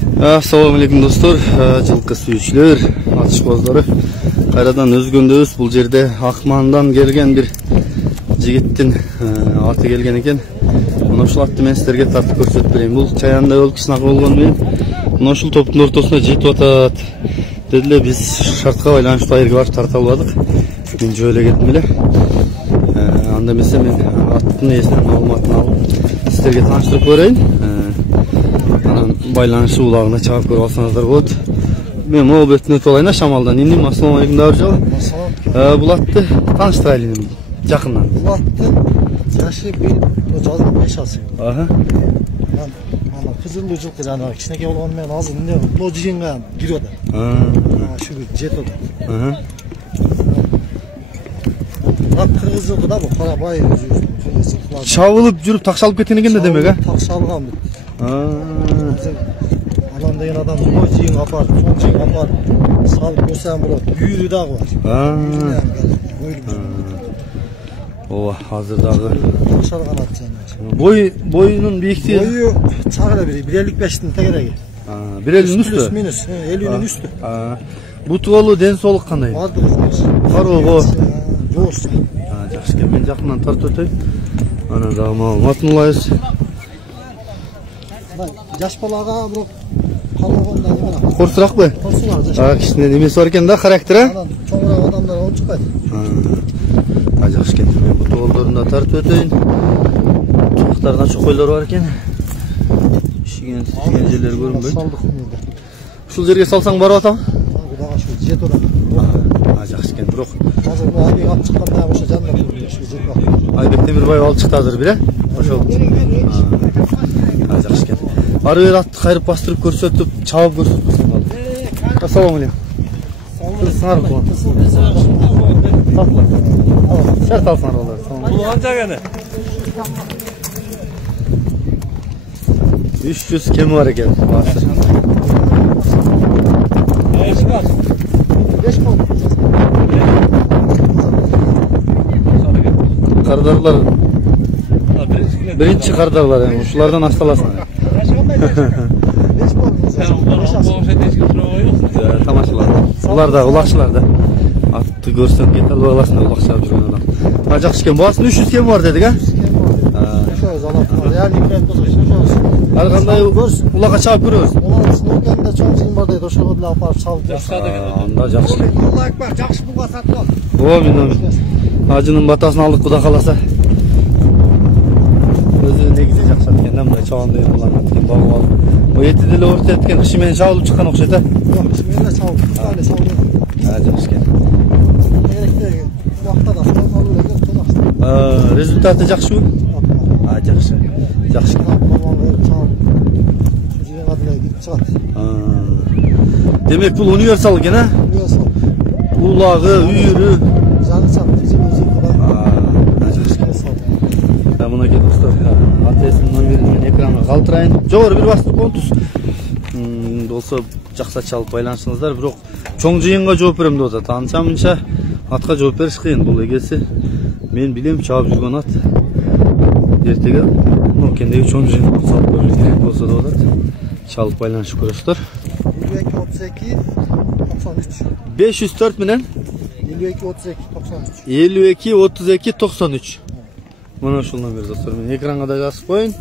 Assalamu alaikum dostlar, жылқы сүйүүчүлөр, атышбоздору. Кайрадан өзгөндөбүз. Бул жерде Акмандан келген бир жигиттин аты келген экен. Мына ушул атты мен силерге тартып көрсөтүп берейин. Бул Чаянда өлкө сынагы болгон менен мына ушул топтун ортосуна жетип атат. Дедиле биз шартка байланыштуу айырга барып тарта албадык. Мен жөө эле кеттим эле. Анда эмесе мен аттын ээсинен маалыматын алып силерге тааныштырып берейин. Байланышы улагына чыгып көрүп алсаңыздар болот. Мен могу бетине өтүп алайын шамалдан. Индим. Ассаламу алейкум Дабыржан. Бул атты тааныштырайлы жакындан. Бул аттын жашы 5 жаш. Ага. Ана кызылдуу жылкы жана кичинекей болгону менен азыр эмне бул жыйынга кирип атат. Ушу жетип атат. Ага. Ат кыргыз жылкы да бул, кара бай өзүбүздүн кыргыз жылкылар. Чабылып жүрүп такшалып кеткен экен да демек, такшалган бут. Анан деген адам бой жыйынга апарып, чоң жыйынга апарып салып көрсөм болот. Бүйүрү дагы бар. Ооба, азыр дагы такшалган ат жана. Боюнун бийиктиги бою чагыра 1.55-тин тегереги. 1.50-дин үстү. Плюс-минус 50-дин үстү. Буту болу, ден соолук кандай? Кароого. Жоос. Жакшы экен. Мен жакындан тартып өтөйүн. Анан дагы маалыматын улайбыз. Жаш балага бирок калганда неме? Корсуракпы? Корсуңар жаш. Кичине немеси бар экен да, характери? Анан чоңураак адамдар алып чыкпайт. Жакшы экен. Мен буту болдорунда тартып өтөйүн. Чоктардан чокойлор бар экен. Ишиген жерлер көрүнбөйт. Салдык эмне. Ушул жерге салсаң барып атам? Дагы ошо жетип атат. Жакшы экен. Бирок азыр бул айбек алып чыкканда ошо жанында жетип. Айбек Темирбаев алып чыкты азыр бир, ошол. Жакшы экен. Ары бери атты кайрып бастырып көрсөтүп, чабып көрсөтүп болду. Ассаламу алейкум. Сыңар кылам. Шарт алсаңар болот. Бул канча кene? 300 кеми бар экен. 5 миң. Кардарлар биринчи кардарлар, ушулардан ашталасың. Тамашалар. Улар да улакчылар да. Атты көрсөң кете албай каласың, улакчылап жүргөн адам. Жакшы экен. Баасын 300 кем бар дедик, Ошо залап. Реалдик рейт болсо ошо. Ар кандай улакка чабып көрөбүз. Улар өткөндө чоң жыйын бар дейт, ошого деле алып барып чабып көрсөт. Анда жакшы. Аллах акбар, жакшы булга сатып ал. Мен ажынын батасын алдык, Кудай кааласа. Өзү негизи жакшы экен да, мындай чабан деген улан эткен багып алып. О эти деле орто эткен, кышы менен чабылып чыккан окшойт, Жок, кышы менен чабып, эле чабып. Жакшы экен. Керектеги убакта да салып экен, жакшы. Результаты жакшыбы? Жакшы. Жакшы. Демек бул универсал экен, Универсал. Улагы, үйүрү. Жанычак, Мынакей достор, адресин номерин мен экранга калтырайын. Жогору бир басып контус. Болсо жакса чалып байланышыңыздар, бирок чоң жыйынга жооп берем деп атат. Анча-мынча атка жооп бериш кыйын. Бул эгеси мен билем чабып жүргөн ат. Эртеге мынкендеги чоң жыйын салып көрүш керек болсо деп атат. Чалып байланышып көрөсүздөр. 52-32-93. 504 менен 52-32-93. 52-32-93. Мына ушул номер достор, мен экранга да жазып коюн.